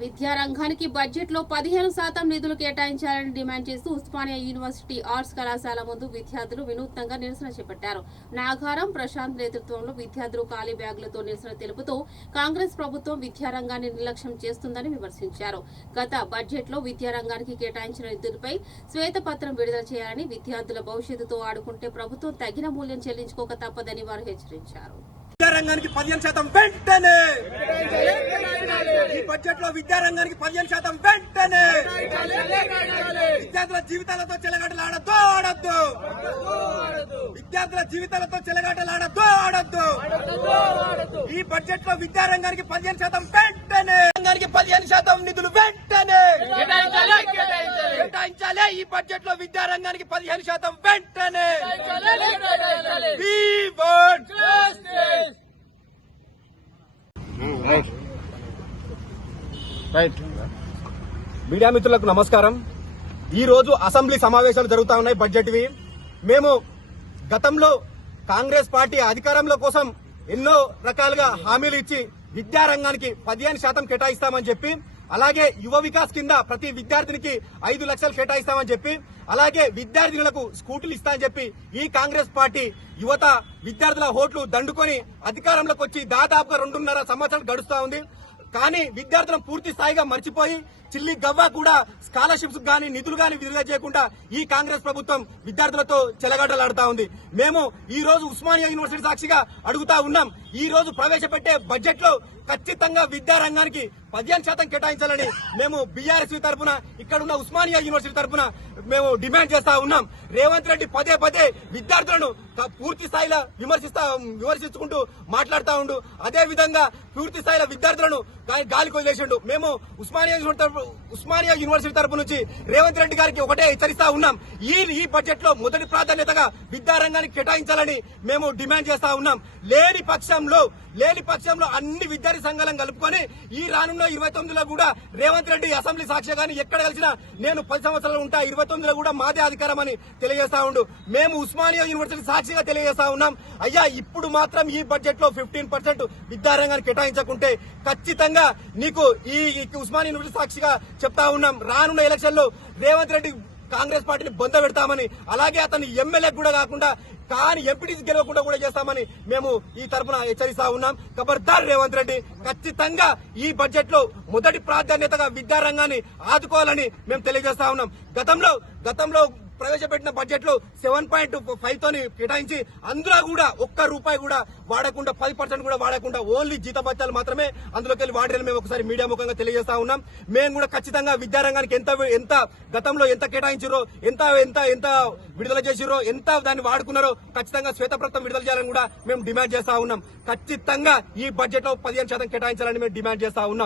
విద్యారంగానికి బడ్జెట్ లో 15% నిధులు కేటాయించాలని డిమాండ్ చేస్తూ ఉస్మానియా యూనివర్సిటీ ఆర్ట్స్ కళాశాల ముందు విద్యార్థులు వినూత్నంగా నిరసన చేపట్టారు. నాగారం ప్రశాంత్ నేతృత్వంలో విద్యార్థులు ఖాళీ బ్యాగులతో నిరసన తెలుపుతూ కాంగ్రెస్ ప్రభుత్వం విద్యారంగాన్ని నిర్లక్ష్యం చేస్తుందని విమర్శించారు. గత బడ్జెట్ లో విద్యారంగానికి కేటాయించిన నిధులపై శ్వేతపత్రం విడుదల చేయాలని, విద్యార్థుల భవిష్యత్తుతో ఆడుకుంటే ప్రభుత్వం తగిన మూల్యం చెల్లించుకోక తప్పదని వారు హెచ్చరించారు. విద్యారంగానికి 15% వెంటనే, ఈ బడ్జెట్ లో విద్యారంగానికి 15% వెంటనే, విద్యార్థుల జీవితాలతో చెలగాటలాడద్దు ఆడద్దు, విద్యార్థుల జీవితాలతో చెలగాటలాడద్దు ఆడద్దు. ఈ బడ్జెట్ లో విద్యారంగానికి 15% వెంటనే, రంగానికి 15% నిధులు వెంటనే కేటాయించాలి. ఈ బడ్జెట్ లో విద్యారంగానికి 15% వెంటనే. మీడియా మిత్రులకు నమస్కారం. ఈ రోజు అసెంబ్లీ సమావేశాలు జరుగుతా ఉన్నాయి బడ్జెట్వి. మేము గతంలో కాంగ్రెస్ పార్టీ అధికారంలో కోసం ఎన్నో రకాలుగా హామీలు ఇచ్చి విద్యారంగానికి 15% కేటాయిస్తామని చెప్పి, అలాగే యువ వికాస్ కింద ప్రతి విద్యార్థినికి 5 లక్షలు కేటాయిస్తామని చెప్పి, అలాగే విద్యార్థినులకు స్కూటీలు ఇస్తామని చెప్పి ఈ కాంగ్రెస్ పార్టీ యువత విద్యార్థుల ఓట్లు దండుకొని అధికారంలోకి వచ్చి దాదాపుగా 2.5 సంవత్సరాలు గడుస్తా ఉంది. కానీ విద్యార్థులను పూర్తి స్థాయిగా మర్చిపోయి చిల్లి గవ్వ కూడా స్కాలర్షిప్స్ గానీ నిధులు గానీ విడుదల చేయకుండా ఈ కాంగ్రెస్ ప్రభుత్వం విద్యార్థులతో చెలగాటలాడుతా ఉంది. మేము ఈ రోజు ఉస్మానియా యూనివర్సిటీ సాక్షిగా అడుగుతా ఉన్నాం. ఈ రోజు ప్రవేశపెట్టే బడ్జెట్ లో ఖచ్చితంగా విద్యారంగానికి 15% కేటాయించాలని మేము బీఆర్ఎస్ తరఫున, ఇక్కడ ఉన్న ఉస్మానియా యూనివర్సిటీ తరఫున మేము డిమాండ్ చేస్తా ఉన్నాం. రేవంత్ రెడ్డి పదే పదే విద్యార్థులను పూర్తి స్థాయిలో విమర్శించుకుంటూ మాట్లాడుతూ ఉండు. అదే విధంగా పూర్తి స్థాయిలో విద్యార్థులను గాలికి వదిలేసిండు. మేము ఉస్మానియా యూనివర్సిటీ తరపు నుంచి రేవంత్ రెడ్డి గారికి ఒకటే హెచ్చరిస్తా ఉన్నాం. ఈ బడ్జెట్ లో మొదటి ప్రాధాన్యతగా విద్యారంగానికి కేటాయించాలని మేము డిమాండ్ చేస్తా ఉన్నాం. లేని పక్షంలో అన్ని విద్యార్థి సంఘాలను కలుపుకొని ఈ రానున్న 29లో కూడా రేవంత్ రెడ్డి అసెంబ్లీ సాక్షిగా కానీ ఎక్కడ కలిసినా నేను 10 సంవత్సరాలు ఉంటా, 29లో కూడా మాదే అధికారం అని తెలియజేస్తా ఉండు. మేము ఉస్మానియా యూనివర్సిటీ సాక్షిగా తెలియజేస్తా ఉన్నాం. అయ్యా, ఇప్పుడు మాత్రం ఈ బడ్జెట్ లో 15% విద్యారంగానికి కేటాయించకుంటే ఖచ్చితంగా నీకు ఈ ఉస్మానియా యూనివర్సిటీ సాక్షిగా చెప్తా ఉన్నాం, రానున్న ఎలక్షన్ లో రేవంత్ రెడ్డి కాంగ్రెస్ పార్టీని బొంద పెడతామని, అలాగే అతన్ని ఎమ్మెల్యే కూడా కాకుండా కానీ ఎంపీటీసీ గెలవకుండా కూడా చేస్తామని మేము ఈ తరఫున హెచ్చరిస్తా ఉన్నాం. ఖబర్దార్ రేవంత్ రెడ్డి, ఖచ్చితంగా ఈ బడ్జెట్ లో మొదటి ప్రాధాన్యతగా విద్యారంగాన్ని ఆదుకోవాలని మేము తెలియజేస్తా ఉన్నాం. గతంలో ప్రవేశపెట్టిన బడ్జెట్ లో 7.5 తోని కేటాయించి అందులో కూడా ఒక్క రూపాయి కూడా వాడకుండా, 10% కూడా వాడకుండా ఓన్లీ జీతభత్యాలు మాత్రమే అందులోకి వెళ్ళి వాడారని మేము ఒకసారి మీడియా ముఖంగా తెలియజేస్తా ఉన్నాం. మేము కూడా ఖచ్చితంగా విద్యారంగానికి ఎంత గతంలో ఎంత కేటాయించారో, ఎంత విడుదల చేసిరో, ఎంత దాన్ని వాడుకున్నారో ఖచ్చితంగా శ్వేతపత్రం విడుదల చేయాలని కూడా మేము డిమాండ్ చేస్తా ఉన్నాం. ఖచ్చితంగా ఈ బడ్జెట్ లో 15% కేటాయించాలని మేము డిమాండ్ చేస్తా ఉన్నాం.